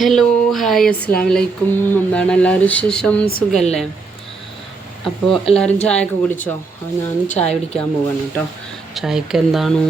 Hello hi അസ്സാം വലൈക്കും എന്താണ് എല്ലാവരും വിശേഷം? സുഖമല്ലേ അപ്പോൾ എല്ലാവരും ചായ ഒക്കെ കുടിച്ചോ? അപ്പോൾ ഞാൻ ചായ കുടിക്കാൻ പോവാണ് കേട്ടോ. ചായക്ക് എന്താണ്?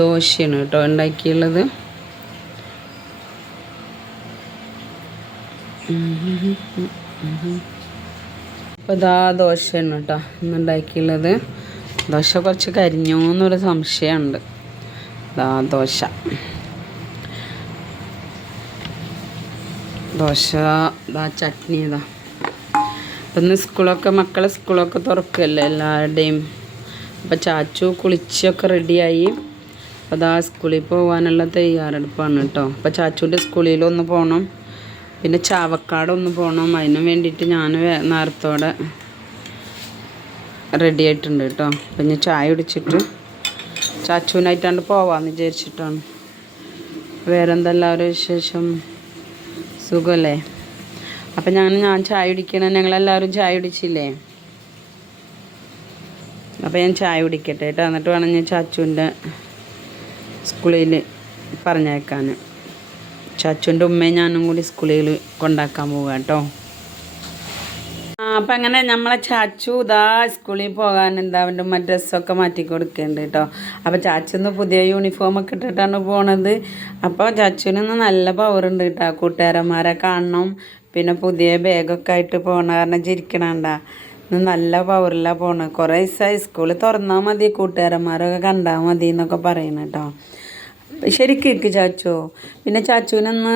ദോശയാണ് കേട്ടോ ഉണ്ടാക്കിയുള്ളത്. അപ്പോൾ ഇതാ ദോശയാണ് കേട്ടോ ഇന്ന് ഉണ്ടാക്കിയുള്ളത്. ദോശ കുറച്ച് കരിഞ്ഞോ എന്നൊരു സംശയമുണ്ട്. ഇതാ ദോശ. ദോശ ഇതാ ചട്നി ഇതാ. അപ്പം ഇന്ന് സ്കൂളൊക്കെ മക്കളെ സ്കൂളൊക്കെ തുറക്കല്ലേ എല്ലാവരുടെയും. അപ്പം ചാച്ചു കുളിച്ചൊക്കെ റെഡിയായി. അപ്പോൾ അതാ സ്കൂളിൽ പോകാനുള്ള തയ്യാറെടുപ്പാണ് കേട്ടോ. അപ്പോൾ ചാച്ചുവിന്റെ സ്കൂളിലൊന്ന് പോകണം പിന്നെ ചാവക്കാട് ഒന്ന് പോകണം അതിന് വേണ്ടിയിട്ട് ഞാൻ നേരത്തോടെ റെഡി ആയിട്ടുണ്ട് കേട്ടോ. ഞാൻ ചായ കുടിച്ചിട്ട് ചാച്ചുവിനായിട്ടാണ്ട് പോവാമെന്ന് വിചാരിച്ചിട്ടാണ്. വേറെന്തെല്ലാവരും വിശേഷം? സുഖമല്ലേ അപ്പം ഞാൻ ഞാൻ ചായ കുടിക്കണ ഞങ്ങളെല്ലാവരും ചായ കുടിച്ചില്ലേ? അപ്പൊ ഞാൻ ചായ കുടിക്കട്ടെ കേട്ടോ എന്നിട്ട് വേണം ഞാൻ ചാച്ചുവിന്റെ സ്കൂളിൽ പറഞ്ഞേക്കാൻ ചാച്ചുവിന്റെ ഉമ്മയും ഞാനും കൂടി സ്കൂളിൽ കൊണ്ടാക്കാൻ പോവുക കേട്ടോ അപ്പം അങ്ങനെ നമ്മളെ ചാച്ചു ഇതാ സ്കൂളിൽ പോകാൻ എന്താ അവന്റെ ഉമ്മ ഡ്രസ്സൊക്കെ മാറ്റി കൊടുക്കുന്നുണ്ട് കേട്ടോ അപ്പോൾ ചാച്ചുന്ന് പുതിയ യൂണിഫോം ഒക്കെ ഇട്ടിട്ടാണ് പോണത്. അപ്പോൾ ചാച്ചുവിനൊന്ന് നല്ല പവറുണ്ട് കേട്ടോ കൂട്ടുകാരന്മാരെ കാണണം. പിന്നെ പുതിയ ബാഗൊക്കെ ആയിട്ട് പോകണ കാരണം ചിരിക്കണണ്ട. ഇന്ന് നല്ല പവറിലാണ് പോണത് കുറേ ദിവസമായി സ്കൂളിൽ തുറന്നാൽ മതി. കൂട്ടുകാരന്മാരൊക്കെ കണ്ടാൽ മതി എന്നൊക്കെ പറയണം കേട്ടോ ശരിക്കും ഇരിക്ക് ചാച്ചോ. പിന്നെ ചാച്ചുവിനൊന്ന്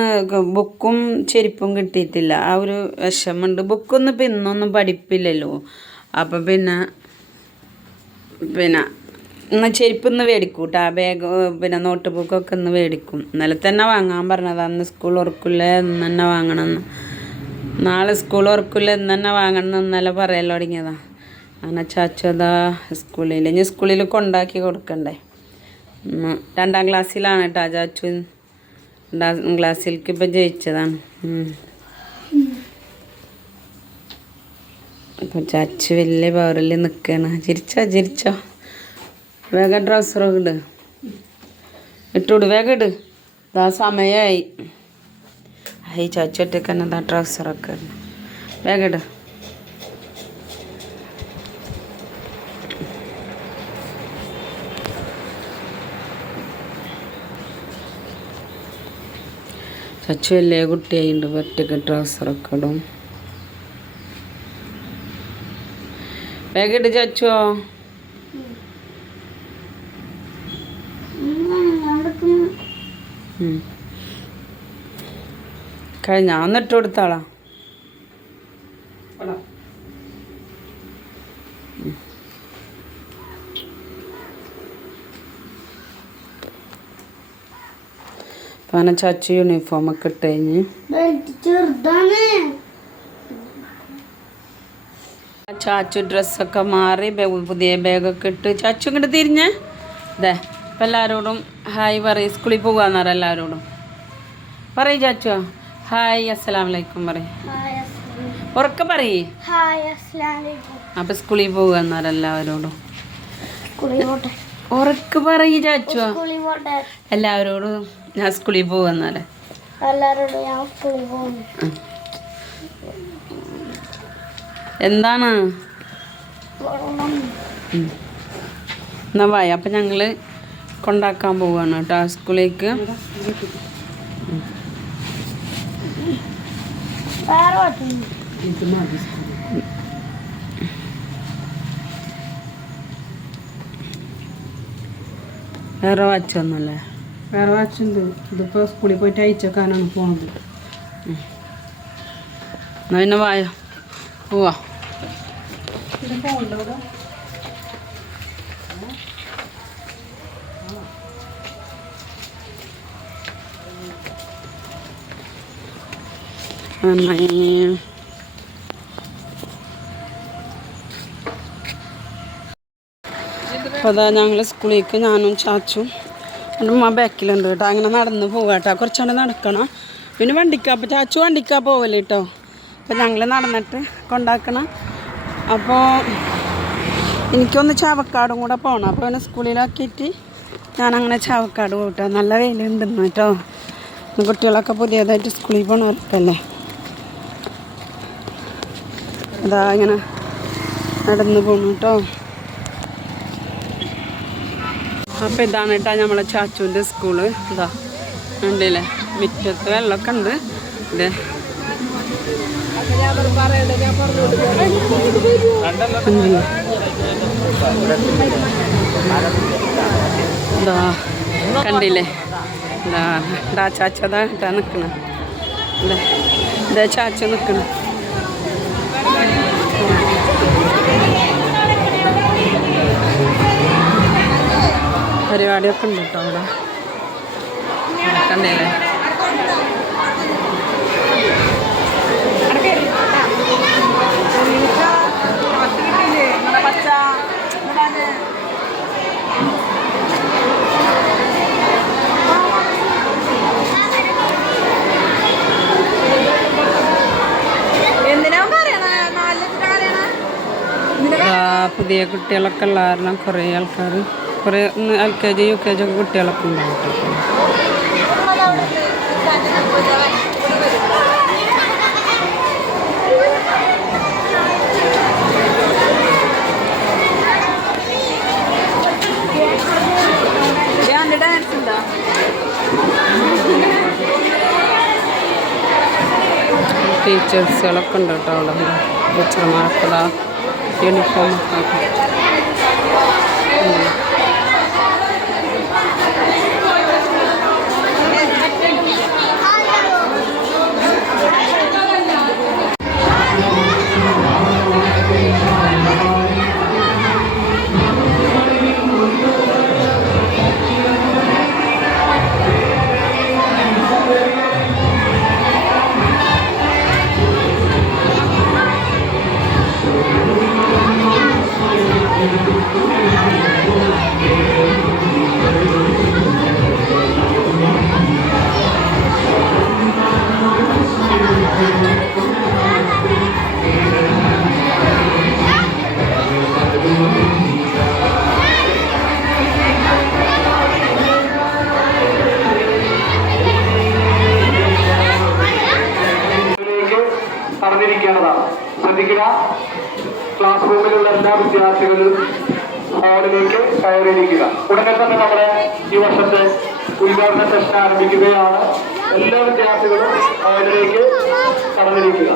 ബുക്കും ചെരുപ്പും കിട്ടിയിട്ടില്ല. ആ ഒരു വിഷമമുണ്ട്. ബുക്കൊന്നും ഇപ്പം ഇന്നൊന്നും പഠിപ്പില്ലല്ലോ. അപ്പം പിന്നെ പിന്നെ ഇന്ന് ചെരുപ്പ് ഇന്ന് ആ ബാഗ് പിന്നെ നോട്ട് ബുക്കൊക്കെ ഇന്ന് മേടിക്കും. ഇന്നലെ തന്നെ വാങ്ങാൻ പറഞ്ഞത്. അന്ന് സ്കൂൾ ഉറക്കില്ല ഇന്ന് തന്നെ വാങ്ങണമെന്ന് നാളെ സ്കൂൾ ഉറക്കില്ല ഇന്ന് തന്നെ വാങ്ങണം എന്ന് ഇന്നലെ പറയൽ തുടങ്ങിയതാ. അങ്ങനെ ചാച്ചതാ സ്കൂളിൽ ഇനി സ്കൂളിൽ കൊണ്ടാക്കി കൊടുക്കണ്ടേ. രണ്ടാം ക്ലാസ്സിലാണ് കേട്ടോ ചാച്ചു രണ്ടാം ക്ലാസ്സിലേക്ക് ഇപ്പം ജയിച്ചതാണ്. അപ്പം ചാച്ചു വലിയ പവറിൽ നിൽക്കുകയാണ് ചിരിച്ചോ ചിരിച്ചോ. വേഗം ഡ്രസ് ഇട്. ഇട്ടുവിട് വേഗം ഇട്. ഇതാ സമയമായി ഈ ചാച്ചു ഒറ്റക്കന്നെ ഇതാ ട്രൗസറൊക്കെ വേഗം ഇട്. ചച്ചു വലിയ കുട്ടിയായിട്ടുണ്ട് ട്രൗസർ ട്രൗസറൊക്കെ ഇടും. വേഗിട്ട് ചച്ചോ. കഴിഞ്ഞ ഒന്ന് ഇട്ട് കൊടുത്താളാ? പന യൂണിഫോം ഒക്കെ ഇട്ട് കഴിഞ്ഞ്. ചാച്ചു ഡ്രസ്സൊക്കെ മാറി പുതിയ ബാഗൊക്കെ ഇട്ട്. ചാച്ചു ഇങ്ങോട്ട് തിരിഞ്ഞ്. ഇതേ ഇപ്പം എല്ലാവരോടും ഹായ് പറയും. സ്കൂളിൽ പോകാന്നറ എല്ലാവരോടും പറയും ചാച്ചു. ഹായ് അസ്സലാം വലൈക്കും പറയും. ഉറക്കെ പറയേ. അപ്പം സ്കൂളിൽ പോകാന്നറ എല്ലാവരോടും. ഉറക്കെ പറയ് ചാച്ചു. എല്ലാവരോടും ഞാൻ സ്കൂളിൽ പോകാന്നറ എല്ലാവരോടും ഞാൻ സ്കൂളിൽ പോകുന്നു എന്താണ്. എന്നാ വായ. അപ്പം ഞങ്ങൾ കൊണ്ടാക്കാൻ പോവാണ് കേട്ടോ സ്കൂളിലേക്ക്. വേറെ പറ്റുന്നു വേറെ വാച്ചുണ്ട് ഇതിപ്പോൾ സ്കൂളിൽ പോയിട്ട് അയച്ചേക്കാനാണ് പോണത്. എന്നാ പിന്നെ വായ? പോവാ. നന്നായി. അതാ ഞങ്ങൾ സ്കൂളിലേക്ക് ഞാനും ചാച്ചും എന്റെ ഉമ്മ ബാക്കിലുണ്ട് കേട്ടോ. അങ്ങനെ നടന്ന് പോകാം കേട്ടോ. നടക്കണം. പിന്നെ വണ്ടിക്കാ അപ്പോൾ ചാച്ചു വണ്ടിക്കാ പോവല്ലേ കേട്ടോ. അപ്പോൾ ഞങ്ങൾ നടന്നിട്ട് കൊണ്ടാക്കണം. അപ്പോൾ എനിക്കൊന്ന് ചാവക്കാടും കൂടെ പോകണം അപ്പോൾ അവനെ സ്കൂളിലാക്കിയിട്ട് ഞാനങ്ങനെ ചാവക്കാട് പോകട്ടോ നല്ല വെയിലുണ്ടെന്ന് കേട്ടോ. കുട്ടികളൊക്കെ പുതിയതായിട്ട് സ്കൂളിൽ പോകണവർക്കല്ലേ അതാ ഇങ്ങനെ നടന്നു പോണു കേട്ടോ. അപ്പം ഇതാണ് കേട്ടോ നമ്മളെ ചാച്ചുവിന്റെ സ്കൂൾ. ഇതാ ഉണ്ടല്ലേ മുറ്റത്ത് വെള്ളമൊക്കെ ഉണ്ട്. ഇതേ കണ്ടില്ലേ? ഇതാ ഇതാ ഇതാ നിൽക്കണ ഇതാ ചാച്ച നിൽക്കണ പരിപാടിയൊക്കെ ഉണ്ട് കേട്ടോ അവിടെ. കണ്ടില്ലേ പുതിയ കുട്ടികളൊക്കെ ഉള്ള കാരണം കുറേ ആൾക്കാർ കുറേ L K G U K G ഒക്കെ കുട്ടികളൊക്കെ ഉണ്ടാവും ടീച്ചേഴ്സുകളൊക്കെ ഉണ്ട്? കേട്ടോ അവിടെ. ടീച്ചർമാർക്കുള്ള യൂണിഫോം ഒക്കെ സെഷൻ ആരംഭിക്കുകയാണ്. എല്ലാ വിദ്യാർത്ഥികളും അതിലേക്ക് കടന്നിരിക്കുക.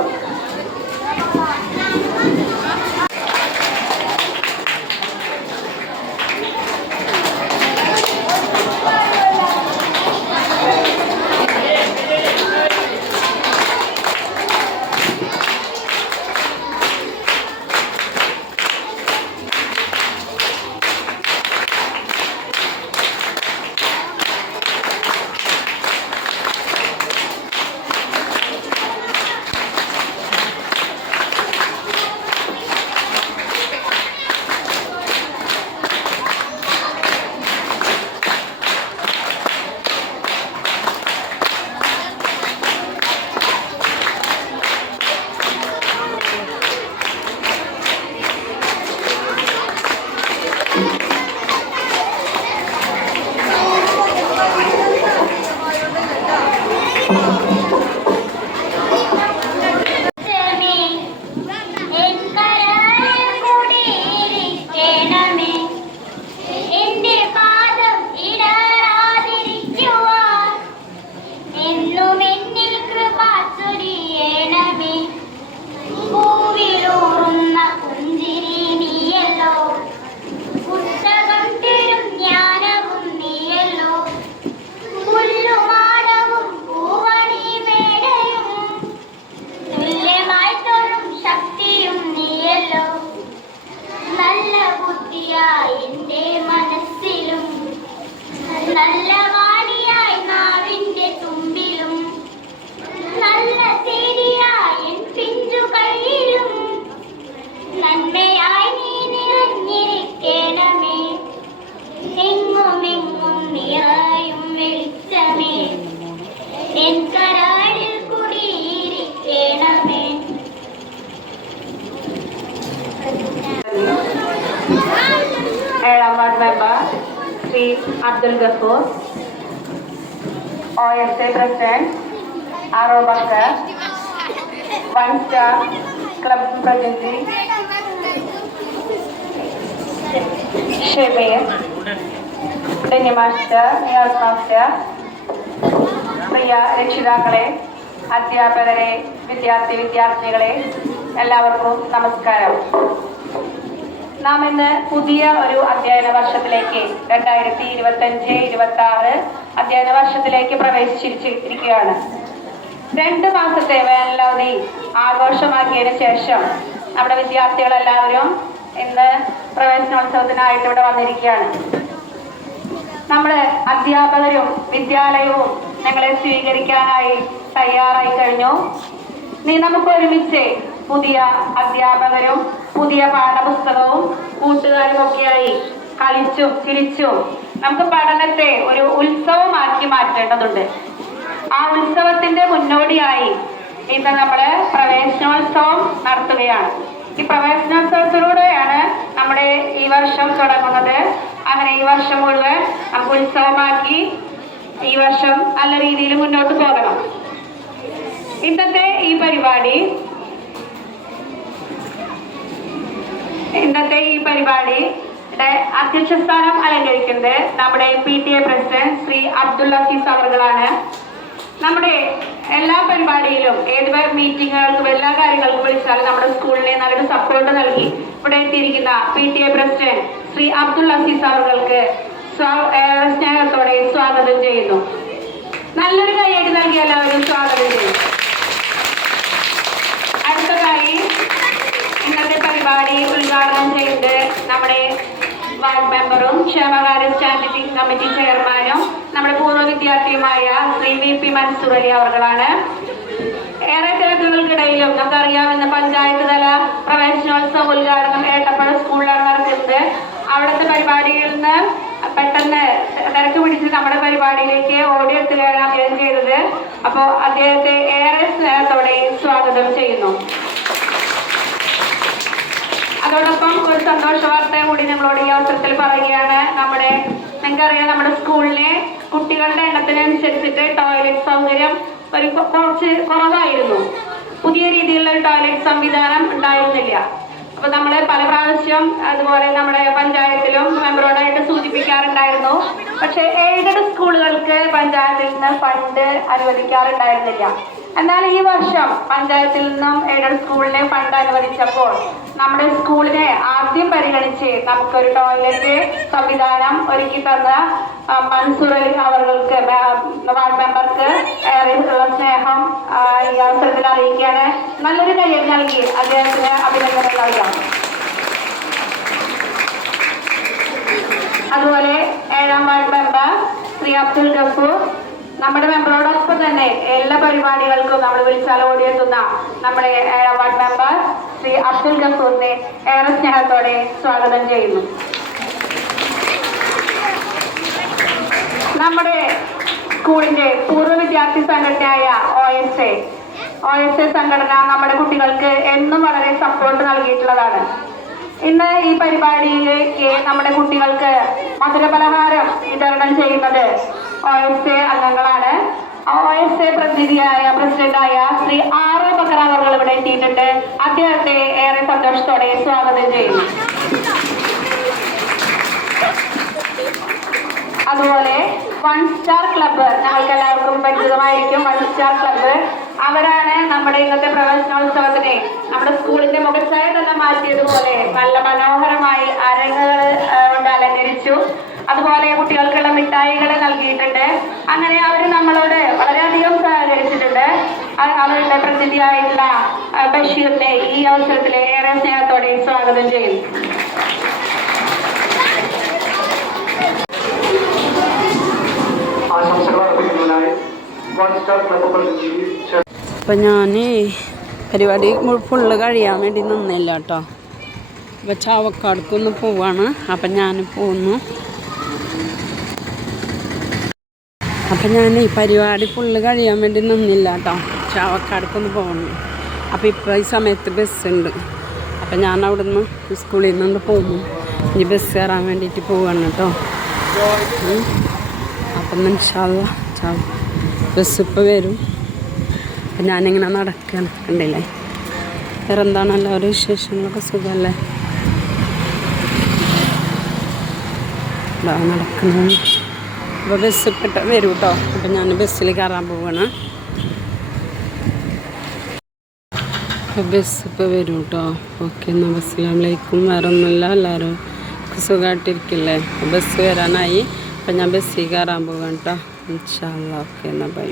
Abdul Gafoor OSA President Aro Bakkar, One Star Club Presidency, Shabir, Denny Master, Niyaz Master, പ്രിയ രക്ഷിതാക്കളെ അധ്യാപകരെ വിദ്യാർത്ഥി വിദ്യാർത്ഥിനികളെ എല്ലാവർക്കും നമസ്കാരം നാം ഇന്ന് പുതിയ ഒരു അധ്യയന വർഷത്തിലേക്ക് രണ്ടായിരത്തി ഇരുപത്തഞ്ച് ഇരുപത്തി ആറ് അധ്യയന വർഷത്തിലേക്ക് പ്രവേശിച്ചിരിക്കുകയാണ്. രണ്ട് മാസത്തെ വേനലവധി ആഘോഷമാക്കിയതിന് ശേഷം നമ്മുടെ വിദ്യാർത്ഥികളെല്ലാവരും ഇന്ന് പ്രവേശനോത്സവത്തിനായിട്ട് ഇവിടെ വന്നിരിക്കുകയാണ്. നമ്മൾ അധ്യാപകരും വിദ്യാലയവും ഞങ്ങളെ സ്വീകരിക്കാനായി തയ്യാറായി കഴിഞ്ഞു. നീ നമുക്ക് ഒരുമിച്ച് പുതിയ അധ്യാപകരും പുതിയ പാഠപുസ്തകവും കൂട്ടുകാരും ഒക്കെയായി കളിച്ചും ചിരിച്ചും നമുക്ക് പഠനത്തെ ഒരു ഉത്സവമാക്കി മാറ്റേണ്ടതുണ്ട്. ആ ഉത്സവത്തിന്റെ മുന്നോടിയായി ഇന്ന് നമ്മൾ പ്രവേശനോത്സവം നടത്തുകയാണ്. ഈ പ്രവേശനോത്സവത്തിലൂടെയാണ് നമ്മുടെ ഈ വർഷം തുടങ്ങുന്നത്. അങ്ങനെ ഈ വർഷം മുഴുവൻ നമുക്ക് ഉത്സവമാക്കി ഈ വർഷം നല്ല രീതിയിൽ മുന്നോട്ട് പോകണം. ഇന്നത്തെ ഈ പരിപാടി ഇന്നത്തെ ഈ പരിപാടിയുടെ അധ്യക്ഷ സ്ഥാനം അലങ്കരിക്കുന്നത് നമ്മുടെ P T A president Shri Abdul Hafeez അവറുകളാണ് നമ്മുടെ എല്ലാ പരിപാടിയിലും ഏത് മീറ്റിങ്ങുകൾക്കും എല്ലാ കാര്യങ്ങൾക്കും വിളിച്ചാലും നമ്മുടെ സ്കൂളിനെ നല്ലൊരു സപ്പോർട്ട് നൽകി ഇവിടെ എത്തിയിരിക്കുന്ന P T A president Shri Abdul Hafeez അവറുകൾക്ക് സ്നേഹത്തോടെ സ്വാഗതം ചെയ്യുന്നു. നല്ലൊരു കൈയ്യടി നൽകി എല്ലാവരും സ്വാഗതം ചെയ്യുന്നു. അടുത്തതായി പരിപാടി ഉദ്ഘാടനം ചെയ്ത് നമ്മുടെ വാർഡ് മെമ്പറും ക്ഷേമകാര്യ സ്റ്റാൻഡിംഗ് കമ്മിറ്റി ചെയർമാനും നമ്മുടെ പൂർവ വിദ്യാർത്ഥിയുമായ ശ്രീ വി പി മൻസൂർ അവർകളാണ്. ഏറെ തിരക്കുകൾക്കിടയിലും നമുക്കറിയാവുന്ന പഞ്ചായത്ത് തല പ്രവേശനോത്സവ ഉദ്ഘാടനം ഏട്ടപ്പുഴ സ്കൂളിലാണ് നടക്കുന്നത്. അവിടുത്തെ പരിപാടിയിൽ നിന്ന് പെട്ടെന്ന് തിരക്ക് പിടിച്ച് നമ്മുടെ പരിപാടിയിലേക്ക് ഓടിയെത്തുകയാണ് അദ്ദേഹം ചെയ്തത്. അപ്പോൾ അദ്ദേഹത്തെ ഏറെ സ്നേഹത്തോടെ സ്വാഗതം ചെയ്യുന്നു. അതോടൊപ്പം ഒരു സന്തോഷ വാർത്ത കൂടി നിങ്ങളോട് ഈ അവസരത്തിൽ പറയുകയാണ്. നമ്മുടെ നിങ്ങൾക്കറിയാം നമ്മുടെ സ്കൂളിലെ കുട്ടികളുടെ എണ്ണത്തിനനുസരിച്ചിട്ട് ടോയ്ലറ്റ് സൗകര്യം ഒരു കുറച്ച് കുറവായിരുന്നു. പുതിയ രീതിയിലുള്ള ടോയ്ലറ്റ് സംവിധാനം ഉണ്ടായിരുന്നില്ല. അപ്പൊ നമ്മൾ പല പ്രാവശ്യം അതുപോലെ നമ്മുടെ പഞ്ചായത്തിലും മെമ്പറോടായിട്ട് സൂചിപ്പിക്കാറുണ്ടായിരുന്നു. പക്ഷെ എയ്ഡഡ് സ്കൂളുകൾക്ക് പഞ്ചായത്തിൽ നിന്ന് ഫണ്ട് അനുവദിക്കാറുണ്ടായിരുന്നില്ല. എന്നാൽ ഈ വർഷം പഞ്ചായത്തിൽ നിന്നും എയ്ഡഡ് സ്കൂളിന് ഫണ്ട് അനുവദിച്ചപ്പോൾ നമ്മുടെ സ്കൂളിനെ ആദ്യം പരിഗണിച്ച് നമുക്കൊരു ടോയ്ലറ്റ് സംവിധാനം ഒരുക്കി തന്ന മൻസൂർ അലി അവർക്ക് വാർഡ് മെമ്പർക്ക് ഏറെ ഉള്ള സ്നേഹം ഈ അവസരത്തിൽ അറിയിക്കുകയാണ്. നല്ലൊരു കയ്യിൽ നൽകി അദ്ദേഹത്തിന് അഭിനന്ദനം നൽകാം അതുപോലെ ഏഴാം വാർഡ് മെമ്പർ ശ്രീ അബ്ദുൽ ഗഫൂർ നമ്മുടെ മെമ്പറോടൊപ്പം തന്നെ എല്ലാ പരിപാടികൾക്കും നമ്മൾ വിളിച്ചാൽ ഓടിയെത്തുന്ന നമ്മുടെ വാർഡ് മെമ്പർ ശ്രീ അബ്ദുൽ ഗഫൂറിനെ ഏറെ സ്നേഹത്തോടെ സ്വാഗതം ചെയ്യുന്നു. നമ്മുടെ സ്കൂളിന്റെ പൂർവ വിദ്യാർത്ഥി സംഘടനയായ O S A O S A സംഘടന നമ്മുടെ കുട്ടികൾക്ക് എന്നും വളരെ സപ്പോർട്ട് നൽകിയിട്ടുള്ളതാണ്. ഇന്ന് ഈ പരിപാടിയിലേക്ക് നമ്മുടെ കുട്ടികൾക്ക് മധുരപലഹാരം വിതരണം ചെയ്യുന്നത് ഒ എസ് എ അംഗങ്ങളാണ് ഒ എസ് പ്രസിഡന്റായ ശ്രീ ആർ ബക്കർ അവർ ഇവിടെ എത്തിയിട്ടുണ്ട്. അദ്ദേഹത്തെ ഏറെ സന്തോഷത്തോടെ സ്വാഗതം ചെയ്യുന്നു. അതുപോലെ വൺ സ്റ്റാർ ക്ലബ്ബ് ഞങ്ങൾക്ക് എല്ലാവർക്കും പരിചിതമായിരിക്കും വൺ സ്റ്റാർ ക്ലബ്ബ് അവരാണ് നമ്മുടെ ഇന്നത്തെ പ്രവേശനോത്സവത്തിനെ നമ്മുടെ സ്കൂളിന്റെ മുഖച്ഛായ തന്നെ മാറ്റിയതുപോലെ നല്ല മനോഹരമായി അരങ്ങുകൾ കൊണ്ട് അലങ്കരിച്ചു. അതുപോലെ കുട്ടികൾക്കുള്ള മിഠായികൾ നൽകിയിട്ടുണ്ട്. അങ്ങനെ അവർ നമ്മളോട് വളരെയധികം സഹകരിച്ചിട്ടുണ്ട്. അവരുടെ പ്രതിനിധിയായിട്ടുള്ള ആ, ബഷീറിനെ ഈ അവസരത്തിൽ ഏറെ സ്നേഹത്തോടെ സ്വാഗതം ചെയ്യുന്നു. അപ്പം ഞാൻ പരിപാടി ഫുള്ള് കഴിയാൻ വേണ്ടി നിന്നില്ല കേട്ടോ. അപ്പം ചാവക്കാടക്കൊന്ന് പോവാണ്. അപ്പം ഞാൻ പോന്നു. അപ്പം ഞാൻ ഈ പരിപാടി ഫുള്ള് കഴിയാൻ വേണ്ടി നിന്നില്ല കേട്ടോ ചാവക്കാടക്കൊന്ന് പോകണം. അപ്പം ഇപ്പോൾ ഈ സമയത്ത് ബസ്സുണ്ട് അപ്പം ഞാൻ അവിടെ നിന്ന് സ്കൂളിൽ നിന്ന് പോകുന്നു ഇനി ബസ് കയറാൻ വേണ്ടിയിട്ട് പോവാണ് കേട്ടോ. അപ്പം ചാവ് ബസ് ഇപ്പോൾ വരും. അപ്പം ഞാനിങ്ങനെ നടക്കുകയാണ് കണ്ടില്ലേ? വേറെ എന്താണ് എല്ലാവരും വിശേഷങ്ങളൊക്കെ സുഖമല്ലേ നടക്കുന്നു അപ്പോൾ ബസ് കിട്ട വരും കേട്ടോ അപ്പം ഞാൻ ബസ്സിൽ കയറാൻ പോവാണ്. അപ്പോൾ ബസ് ഇപ്പോൾ വരും കേട്ടോ ഓക്കെ എന്നാൽ ബസ്സിലാകുമ്പോഴേക്കും വേറെ ഒന്നുമില്ല എല്ലാവരും സുഖമായിട്ടിരിക്കില്ലേ ബസ് വരാനായി. അപ്പം ഞാൻ ബസ്സിൽ കയറാൻ പോവാണ് കേട്ടോ ഇൻഷാല്ല ഓക്കെ എന്നാൽ ബൈ